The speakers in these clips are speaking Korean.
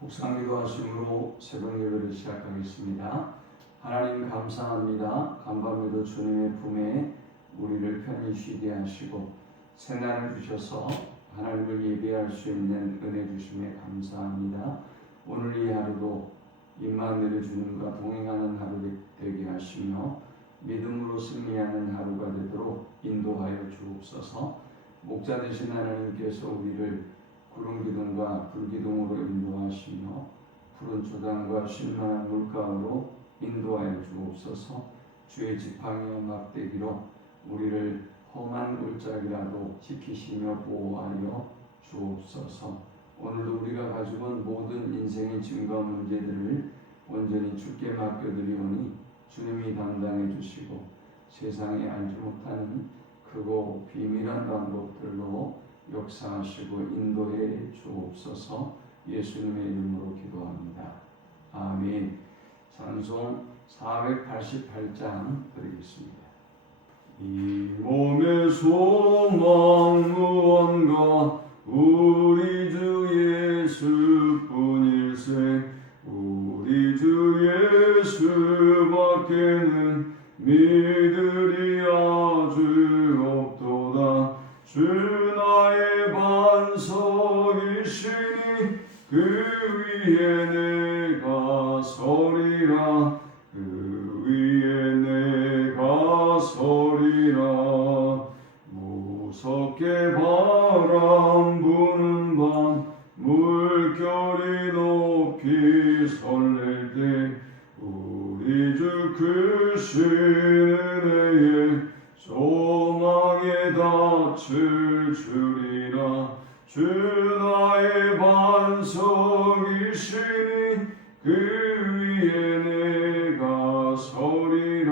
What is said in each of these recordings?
묵상기도하심으로 새벽 예배를 시작하겠습니다. 하나님 감사합니다. 간밤에도 주님의 품에 우리를 편히 쉬게 하시고 새날을 주셔서 하나님을 예배할 수 있는 은혜 주심에 감사합니다. 오늘 이 하루도 임마누엘 주님과 동행하는 하루 되게 하시며 믿음으로 승리하는 하루가 되도록 인도하여 주옵소서. 목자 되신 하나님께서 우리를 구름 기둥과 불 기둥으로 인도하시며 푸른 초장과 신선한 물가로 인도하여 주옵소서. 주의 지팡이와 막대기로 우리를 험한 물짝이라도 지키시며 보호하여 주옵소서. 오늘도 우리가 가지고 온 모든 인생의 짐과 문제들을 온전히 주께 맡겨드리오니 주님이 담당해 주시고 세상에 알지 못하는 크고 비밀한 방법들로 역사하시고 인도해 주옵소서. 예수님의 이름으로 기도합니다. 아멘. 찬송 488장 드리겠습니다. 이 몸의 소망 무언가 우리 주 예수뿐일세. 우리 주 예수밖에는 믿으리 아주 없도다. 주 나의 반석이시니 그 위에 내가 서리라. 그 위에 내가 서리라. 무섭게 바람 부는 밤 물결이 높이 설렐 때 우리 주 크신 은혜에 소망에 닿을 줄이라. 주 나의 반석이시니 그 위에 내가 서리라.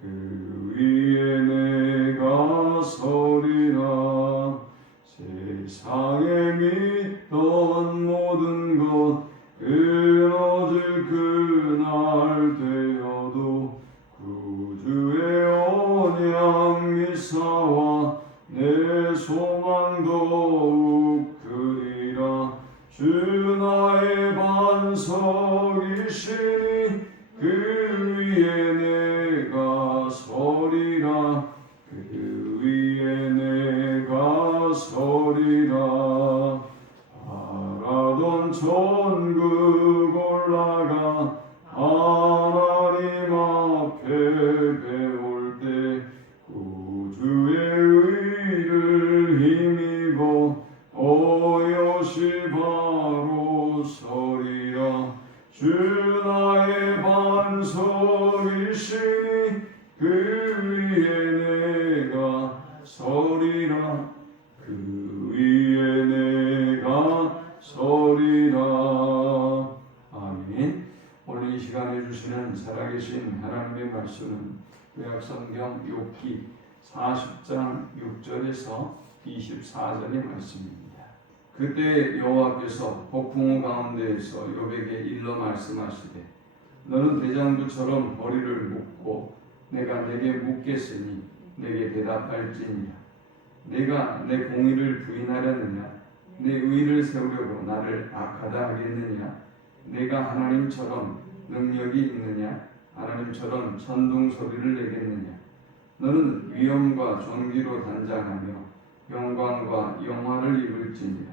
그 위에 내가 서리라. 세상에 믿던 모든 것 끊어질 그날 되어도 구주의 언약 미사와 내 소망 더욱 크리라. 주 나의 반석이시니 그 위에 내가 서리라. 그 위에 내가 서리라. 바라던 천국 올라가 하나님 앞에 배울 때 구주의 의를 힘입어 어여시 바로 서리라. 주 나의 반석이시니 그 위에 내가 서리라. 그 위에 내가 서리라. 아멘. 오늘 이 시간에 주시는 살아계신 하나님의 말씀은 구약성경 욥기 40장 6절에서 24절의 말씀입니다. 그때 여호와께서 폭풍우 가운데에서 욥에게 일러 말씀하시되 너는 대장부처럼 머리를 묶고 내가 내게 묻겠으니 내게 대답할지니라. 내가 내 공의를 부인하려느냐? 내 의를 세우려고 나를 악하다 하겠느냐? 내가 하나님처럼 능력이 있느냐? 하나님처럼 천둥 소리를 내겠느냐? 너는 위엄과 존귀로 단장하며 영광과 영화를 입을지니라.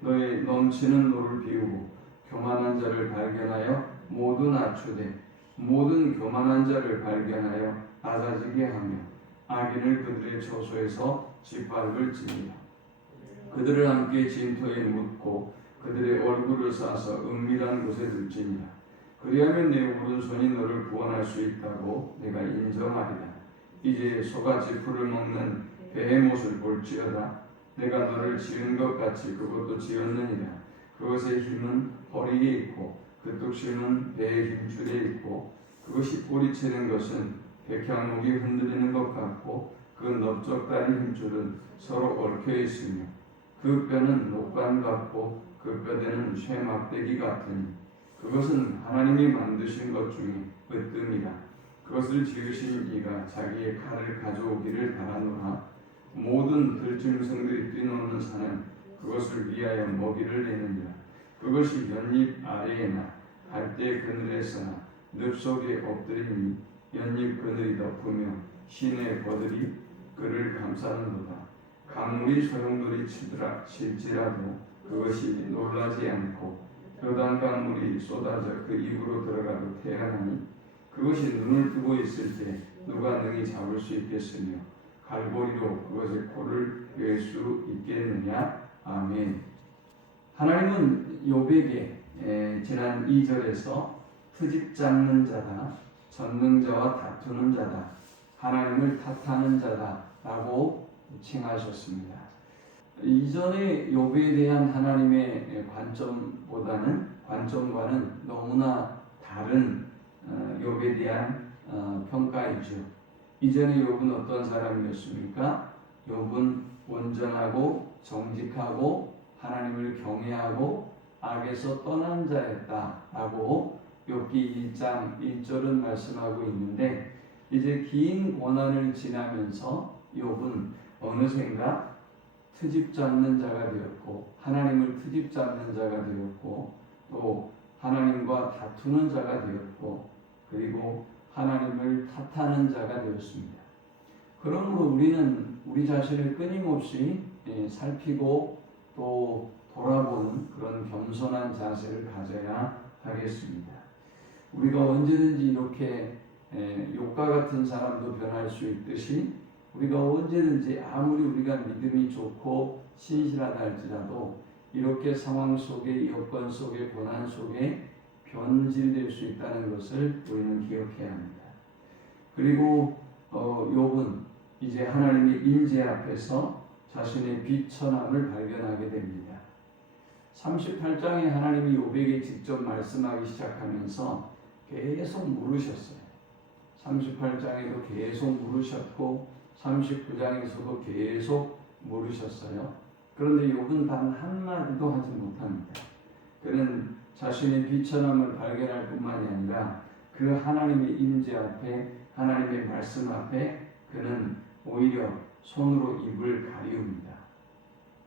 너의 넘치는 노를 비우고 교만한 자를 발견하여 모두 낮추되 모든 교만한 자를 발견하여 낮아지게 하며 악인을 그들의 처소에서 짓밟을지니라. 그들을 함께 진토에 묻고 그들의 얼굴을 싸서 은밀한 곳에 둘지니라. 그리하면 내 오른손이 너를 구원할 수 있다고 내가 인정하리라. 이제 소가 지푸를 먹는 베헤못을 볼지어다. 내가 너를 지은 것 같이 그것도 지었느니라. 그것의 힘은 허리에 있고 그 뚝심은 배의 힘줄에 있고 그것이 꼬리치는 것은 백향목이 흔들리는 것 같고 그 넓적다리 힘줄은 서로 얽혀 있으며 그 뼈는 녹반 같고 그 뼈대는 쇠막대기 같으니 그것은 하나님이 만드신 것 중에 으뜸이라. 그것을 지으신 이가 자기의 칼을 가져오기를 바라노라. 모든 들짐승들이 뛰노는 산은 그것을 위하여 먹이를 내느니라. 그것이 연잎 아래에나 갈대 그늘에서나 늪속에 엎드리니 연잎 그늘이 덮으며 시내 버들이 그를 감싸는도다. 강물이 소용돌이 칠지라도 그것이 놀라지 않고 요단 강물이 쏟아져 그 입으로 들어가도 태어나니 그것이 눈을 뜨고 있을 때 누가 능히 잡을 수 있겠으며 갈고리로 그것의 코를 꿰 수 있겠느냐. 아멘. 하나님은 욥에게 지난 2절에서 트집 잡는 자다, 전능자와 다투는 자다, 하나님을 탓하는 자다 라고 칭하셨습니다. 이전에 욥에 대한 하나님의 관점과는 너무나 다른 욥에 대한 평가이죠. 이전에 욥은 어떤 사람이었습니까? 욥은 온전하고 정직하고 하나님을 경외하고 악에서 떠난 자였다라고 욥기 1장 1절은 말씀하고 있는데, 이제 긴 고난을 지나면서 욥은 어느샌가 트집 잡는 자가 되었고 하나님을 트집 잡는 자가 되었고 또 하나님과 다투는 자가 되었고 그리고 하나님을 탓하는 자가 되었습니다. 그러므로 우리는 우리 자신을 끊임없이 살피고 또 돌아보는 그런 겸손한 자세를 가져야 하겠습니다. 우리가 언제든지 이렇게 욥과 같은 사람도 변할 수 있듯이 우리가 언제든지 아무리 우리가 믿음이 좋고 신실하다 할지라도 이렇게 상황 속에, 여건 속에, 고난 속에 변질될 수 있다는 것을 우리는 기억해야 합니다. 그리고 욥은 이제 하나님의 임재 앞에서 자신의 비천함을 발견하게 됩니다. 38장에 하나님이 욥에게 직접 말씀하기 시작하면서 계속 물으셨어요. 38장에도 계속 물으셨고 39장에서도 계속 물으셨어요. 그런데 욥은 단 한마디도 하지 못합니다. 그는 자신의 비천함을 발견할 뿐만이 아니라 그 하나님의 임재 앞에, 하나님의 말씀 앞에 그는 오히려 손으로 입을 가리웁니다.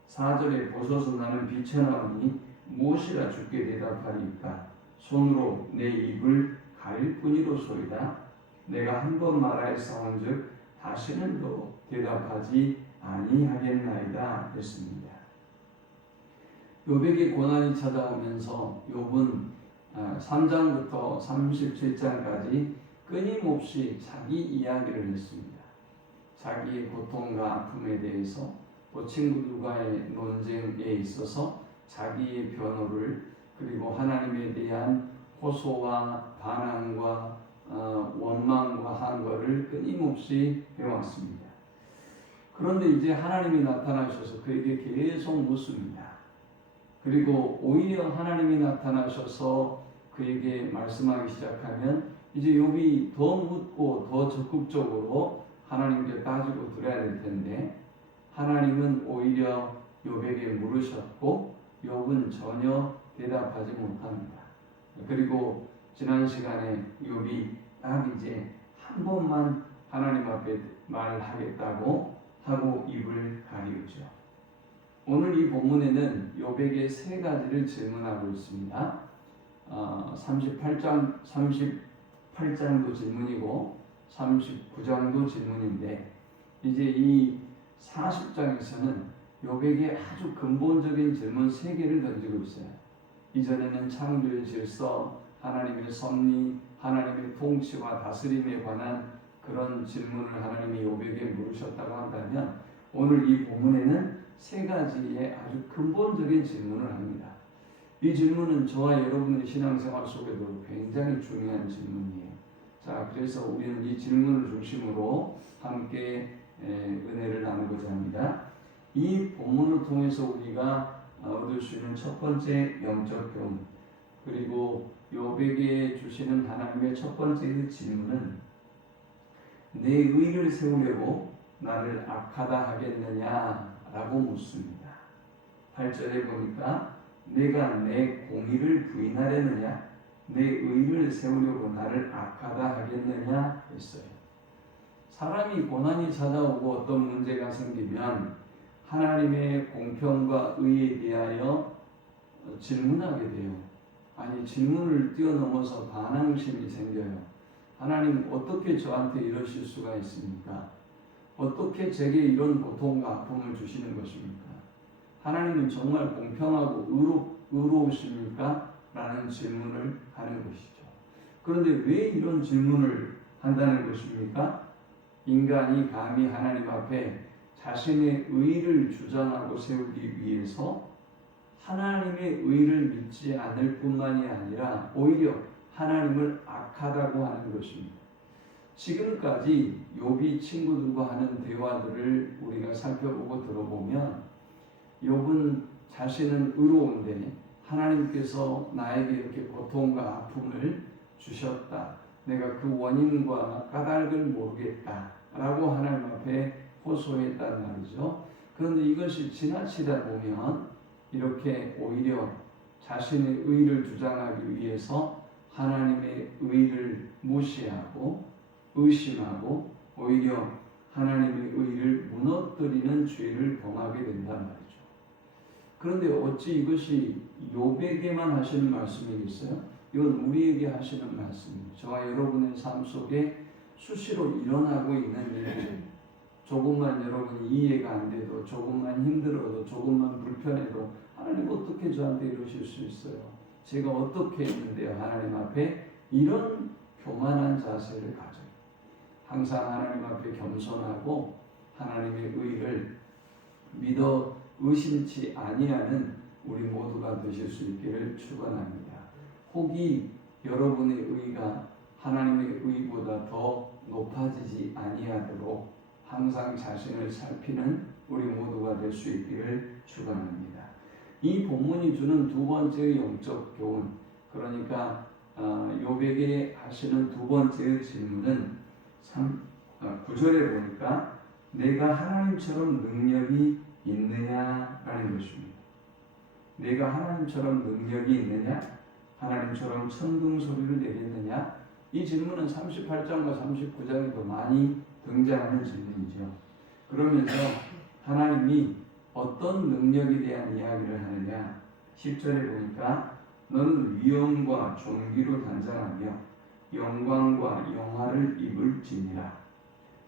4절에 보소서 나는 비천하오니 무엇이라 주께 대답하리이까? 손으로 내 입을 가릴 뿐이로소이다. 내가 한 번 말하였사온즉 다시는 또 대답하지 아니하겠나이다 했습니다. 욥에게 고난이 찾아오면서 욥은 3장부터 37장까지 끊임없이 자기 이야기를 했습니다. 자기의 고통과 아픔에 대해서 또 친구들과의 논쟁에 있어서 자기의 변호를, 그리고 하나님에 대한 호소와 반항과 원망과 한거를 끊임없이 해왔습니다. 그런데 이제 하나님이 나타나셔서 그에게 계속 묻습니다. 그리고 오히려 하나님이 나타나셔서 그에게 말씀하기 시작하면 이제 욥이 더 묻고 더 적극적으로 하나님께 따지고 들어야 될 텐데, 하나님은 오히려 욥에게 물으셨고 욥은 전혀 대답하지 못합니다. 그리고 지난 시간에 욥이 딱 이제 한 번만 하나님 앞에 말하겠다고 하고 입을 가리우죠. 오늘 이 본문에는 욥에게 세 가지를 질문하고 있습니다. 38장도 질문이고 39장도 질문인데, 이제 이 40장에서는 욥에게 아주 근본적인 질문 3개를 던지고 있어요. 이전에는 창조의 질서, 하나님의 섭리, 하나님의 통치와 다스림에 관한 그런 질문을 하나님이 욥에게 물으셨다고 한다면, 오늘 이 본문에는 3가지의 아주 근본적인 질문을 합니다. 이 질문은 저와 여러분의 신앙생활 속에도 굉장히 중요한 질문이에요. 자, 그래서 우리는 이 질문을 중심으로 함께 은혜를 나누고자 합니다. 이 본문을 통해서 우리가 얻을 수 있는 첫 번째 영적 교훈, 그리고 욥에게 주시는 하나님의 첫 번째 질문은 내 의를 세우려고 나를 악하다 하겠느냐라고 묻습니다. 8절에 보니까 내가 내 공의를 부인하려느냐, 내 의를 세우려고 나를 악하다 하겠느냐 했어요. 사람이 고난이 찾아오고 어떤 문제가 생기면 하나님의 공평과 의에 대하여 질문하게 돼요. 아니, 질문을 뛰어넘어서 반항심이 생겨요. 하나님, 어떻게 저한테 이러실 수가 있습니까? 어떻게 제게 이런 고통과 아픔을 주시는 것입니까? 하나님은 정말 공평하고 의로우십니까? 라는 질문을 하는 것이죠. 그런데 왜 이런 질문을 한다는 것입니까? 인간이 감히 하나님 앞에 자신의 의를 주장하고 세우기 위해서 하나님의 의를 믿지 않을 뿐만이 아니라 오히려 하나님을 악하다고 하는 것입니다. 지금까지 욥이 친구들과 하는 대화들을 우리가 살펴보고 들어보면 욥은 자신은 의로운데 하나님께서 나에게 이렇게 고통과 아픔을 주셨다. 내가 그 원인과 까닭을 모르겠다. 라고 하나님 앞에 호소했단 말이죠. 그런데 이것이 지나치다 보면 이렇게 오히려 자신의 의를 주장하기 위해서 하나님의 의를 무시하고 의심하고 오히려 하나님의 의를 무너뜨리는 죄를 범하게 된단 말이죠. 그런데 어찌 이것이 욥에게만 하시는 말씀이겠어요? 이건 우리에게 하시는 말씀입니다. 저와 여러분의 삶 속에 수시로 일어나고 있는 일들, 조금만 여러분이 이해가 안 돼도, 조금만 힘들어도, 조금만 불편해도 하나님 어떻게 저한테 이러실 수 있어요? 제가 어떻게 했는데요? 하나님 앞에 이런 교만한 자세를 가져요. 항상 하나님 앞에 겸손하고 하나님의 의를 믿어 의심치 아니하는 우리 모두가 되실 수 있기를 축원합니다. 혹이 여러분의 의가 하나님의 의보다 더 높아지지 아니하도록 항상 자신을 살피는 우리 모두가 될 수 있기를 축원합니다. 이 본문이 주는 두 번째의 영적 교훈, 그러니까 욥에게 하시는 두 번째의 질문은 9절에 보니까 내가 하나님처럼 능력이 있느냐라는 것입니다. 내가 하나님처럼 능력이 있느냐? 하나님처럼 천둥소리를 내겠느냐? 이 질문은 38장과 39장에도 많이 등장하는 질문이죠. 그러면서 하나님이 어떤 능력에 대한 이야기를 하느냐? 10절에 보니까 너는 위엄과 존귀로 단장하며 영광과 영화를 입을지니라.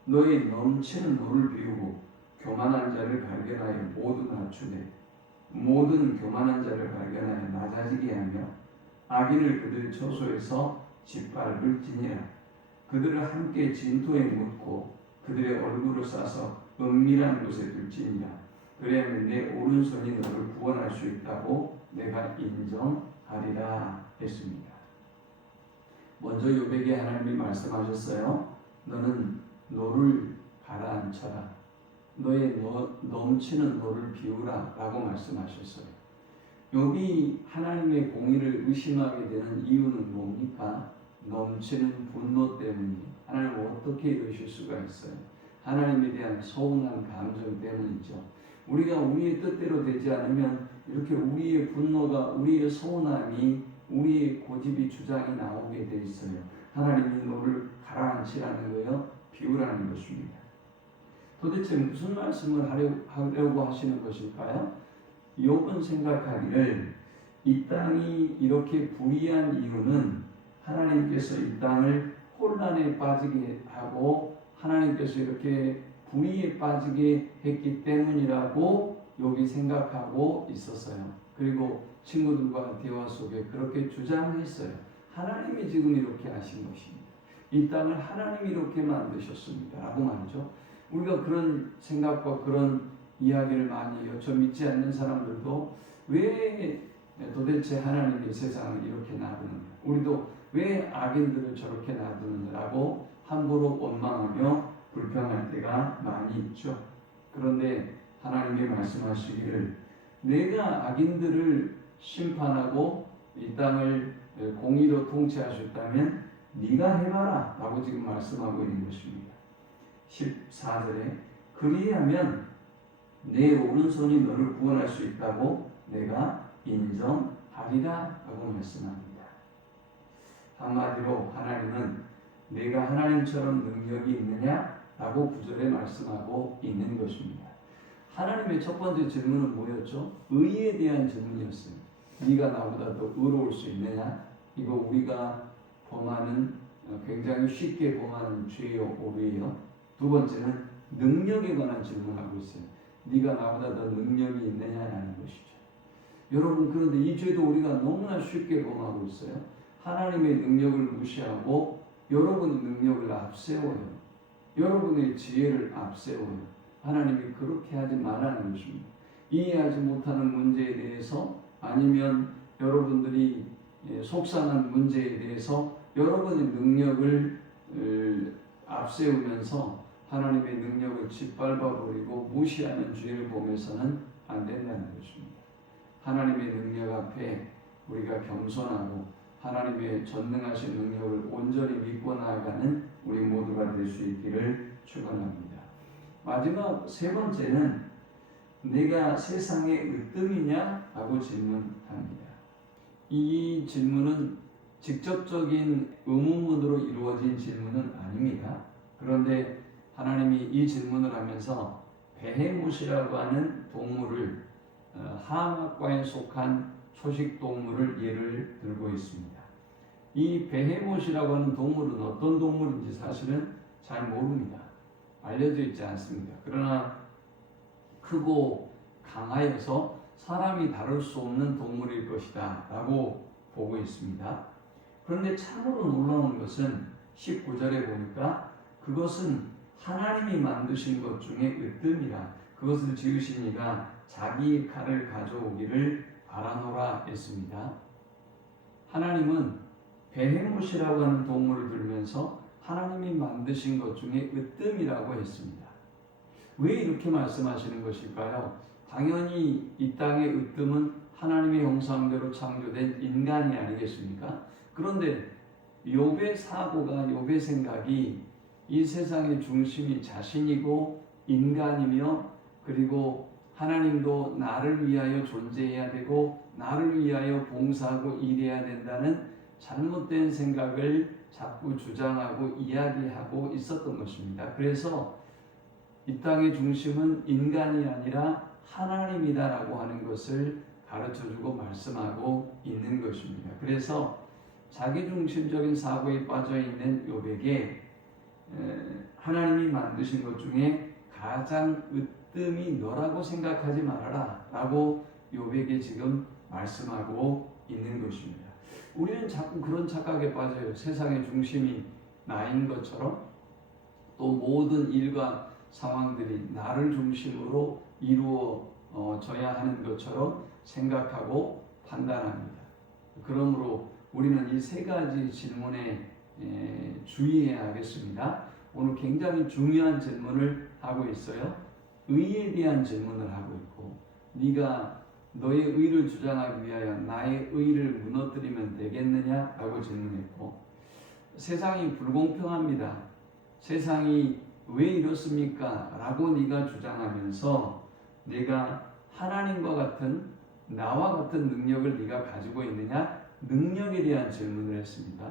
너의 넘치는 노를 비우고 교만한 자를 발견하여 모두 낮추되 모든 교만한 자를 발견하여 낮아지게 하며 악인을 그들 처소에서 짓밟을지니라. 그들을 함께 진토에 묻고 그들의 얼굴을 싸서 은밀한 곳에 둘지니라. 그래야면 내 오른손이 너를 구원할 수 있다고 내가 인정하리라 했습니다. 먼저 욥에게 하나님이 말씀하셨어요. 너는 노를 가라앉혀라. 너의 넘치는 노를 비우라 라고 말씀하셨어요. 욥이 하나님의 공의를 의심하게 되는 이유는 뭡니까? 넘치는 분노 때문이에요. 하나님 어떻게 이러실 수가 있어요? 하나님에 대한 서운한 감정 때문이죠. 우리가 우리의 뜻대로 되지 않으면 이렇게 우리의 분노가, 우리의 서운함이, 우리의 고집이, 주장이 나오게 돼 있어요. 하나님이 너를 가라앉히라는 거예요. 비우라는 것입니다. 도대체 무슨 말씀을 하려고 하시는 것일까요? 욥은 생각하기를 이 땅이 이렇게 불의한 이유는 하나님께서 이 땅을 혼란에 빠지게 하고 하나님께서 이렇게 불의에 빠지게 했기 때문이라고 욥이 생각하고 있었어요. 그리고 친구들과 대화 속에 그렇게 주장했어요. 하나님이 지금 이렇게 하신 것입니다. 이 땅을 하나님이 이렇게 만드셨습니다. 라고 말이죠. 우리가 그런 생각과 그런 이야기를 많이 해요. 저 믿지 않는 사람들도 왜 도대체 하나님이 세상을 이렇게 놔두는가? 우리도 왜 악인들을 저렇게 놔두는가라고 함부로 원망하며 불평할 때가 많이 있죠. 그런데 하나님이 말씀하시기를 내가 악인들을 심판하고 이 땅을 공의로 통치하셨다면 네가 해봐라 라고 지금 말씀하고 있는 것입니다. 14절에 그리하면 내 오른손이 너를 구원할 수 있다고 내가 인정하리라 라고 말씀합니다. 한마디로 하나님은 내가 하나님처럼 능력이 있느냐? 라고 9절에 말씀하고 있는 것입니다. 하나님의 첫 번째 질문은 뭐였죠? 의에 대한 질문이었어요. 네가 나보다 더 의로울 수 있느냐? 이거 우리가 범하는 굉장히 쉽게 범하는 죄요, 오류예요. 두 번째는 능력에 관한 질문하고 있어요. 네가 나보다 더 능력이 있느냐라는 것이죠. 여러분, 그런데 이 죄도 우리가 너무나 쉽게 범하고 있어요. 하나님의 능력을 무시하고 여러분의 능력을 앞세워요. 여러분의 지혜를 앞세워요. 하나님이 그렇게 하지 말라는 것입니다. 이해하지 못하는 문제에 대해서 아니면 여러분들이 속상한 문제에 대해서 여러분의 능력을 앞세우면서 하나님의 능력을 짓밟아버리고 무시하는 죄를 보면서는 안 된다는 것입니다. 하나님의 능력 앞에 우리가 겸손하고 하나님의 전능하신 능력을 온전히 믿고 나아가는 우리 모두가 될 수 있기를 축원합니다. 마지막 세 번째는 내가 세상의 으뜸이냐? 라고 질문합니다. 이 질문은 직접적인 의문문으로 이루어진 질문은 아닙니다. 그런데 하나님이 이 질문을 하면서 베헤못이라고 하는 동물을 하악과에 속한 초식동물을 예를 들고 있습니다. 이 베헤못이라고 하는 동물은 어떤 동물인지 사실은 잘 모릅니다. 알려져 있지 않습니다. 그러나 크고 강하여서 사람이 다룰 수 없는 동물일 것이다 라고 보고 있습니다. 그런데 참으로 놀라운 것은 19절에 보니까 그것은 하나님이 만드신 것 중에 으뜸이라 그것을 지으신 이가 자기 칼을 가져오기를 바라노라 했습니다. 하나님은 베헤못이라고 하는 동물을 들면서 하나님이 만드신 것 중에 으뜸이라고 했습니다. 왜 이렇게 말씀하시는 것일까요? 당연히 이 땅의 으뜸은 하나님의 형상대로 창조된 인간이 아니겠습니까? 그런데 욥의 사고가, 욥의 생각이 이 세상의 중심이 자신이고 인간이며 그리고 하나님도 나를 위하여 존재해야 되고 나를 위하여 봉사하고 일해야 된다는 잘못된 생각을 자꾸 주장하고 이야기하고 있었던 것입니다. 그래서 이 땅의 중심은 인간이 아니라 하나님이다라고 하는 것을 가르쳐주고 말씀하고 있는 것입니다. 그래서 자기중심적인 사고에 빠져있는 욥에게 하나님이 만드신 것 중에 가장 으뜸이 너라고 생각하지 말아라 라고 욥에게 지금 말씀하고 있는 것입니다. 우리는 자꾸 그런 착각에 빠져요. 세상의 중심이 나인 것처럼 또 모든 일과 상황들이 나를 중심으로 이루어져야 하는 것처럼 생각하고 판단합니다. 그러므로 우리는 이 세 가지 질문에 주의해야 하겠습니다. 오늘 굉장히 중요한 질문을 하고 있어요. 의에 대한 질문을 하고 있고 네가 너의 의를 주장하기 위하여 나의 의를 무너뜨리면 되겠느냐? 라고 질문했고 세상이 불공평합니다. 세상이 왜 이렇습니까? 라고 네가 주장하면서 내가 하나님과 같은 나와 같은 능력을 네가 가지고 있느냐? 능력에 대한 질문을 했습니다.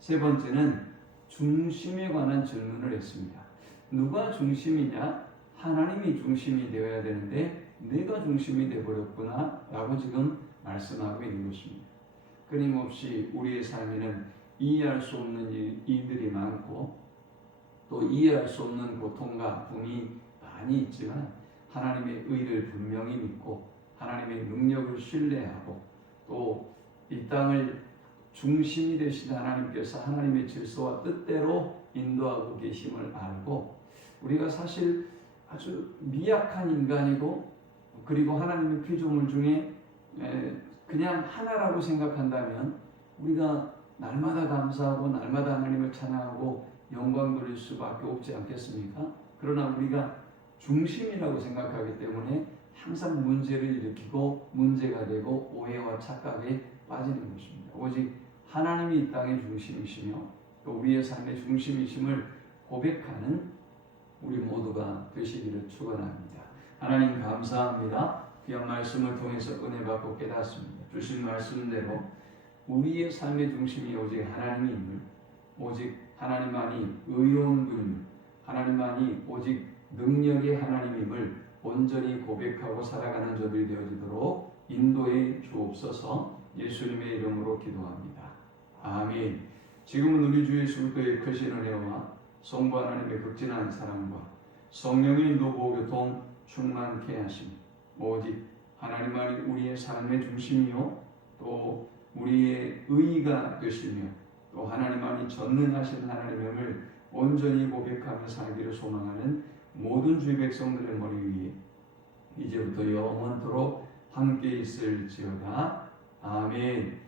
세 번째는 중심에 관한 질문을 했습니다. 누가 중심이냐? 하나님이 중심이 되어야 되는데 내가 중심이 되어버렸구나 라고 지금 말씀하고 있는 것입니다. 끊임없이 우리의 삶에는 이해할 수 없는 일들이 많고 또 이해할 수 없는 고통과 아픔이 많이 있지만 하나님의 의를 분명히 믿고 하나님의 능력을 신뢰하고 또 이 땅을 중심이 되신 하나님께서 하나님의 질서와 뜻대로 인도하고 계심을 알고 우리가 사실 아주 미약한 인간이고 그리고 하나님의 피조물 중에 그냥 하나라고 생각한다면 우리가 날마다 감사하고 날마다 하나님을 찬양하고 영광 돌릴 수밖에 없지 않겠습니까? 그러나 우리가 중심이라고 생각하기 때문에 항상 문제를 일으키고 문제가 되고 오해와 착각에 빠지는 것입니다. 오직 하나님이 이 땅의 중심이시며 또 우리의 삶의 중심이심을 고백하는 우리 모두가 되시기를 축원합니다. 하나님 감사합니다. 귀한 말씀을 통해서 은혜 받고 깨닫습니다. 주신 말씀대로 우리의 삶의 중심이 오직 하나님임을 오직 하나님만이 의로운 분임을 하나님만이 오직 능력의 하나님임을 온전히 고백하고 살아가는 저들이 되어지도록 인도해 주옵소서. 예수님의 이름으로 기도합니다. 아멘. 지금은 우리 주 예수 그리스도의 크신 은혜와 성부 하나님의 극진한 사랑과 성령의 인도 교통 충만케 하심, 오직 하나님만이 우리의 삶의 중심이요 또 우리의 의의가 되시며 또 하나님만이 전능하신 하나님임을 온전히 고백하며 살기를 소망하는 모든 주의 백성들의 머리 위에 이제부터 영원토록 함께 있을지어다. 아멘.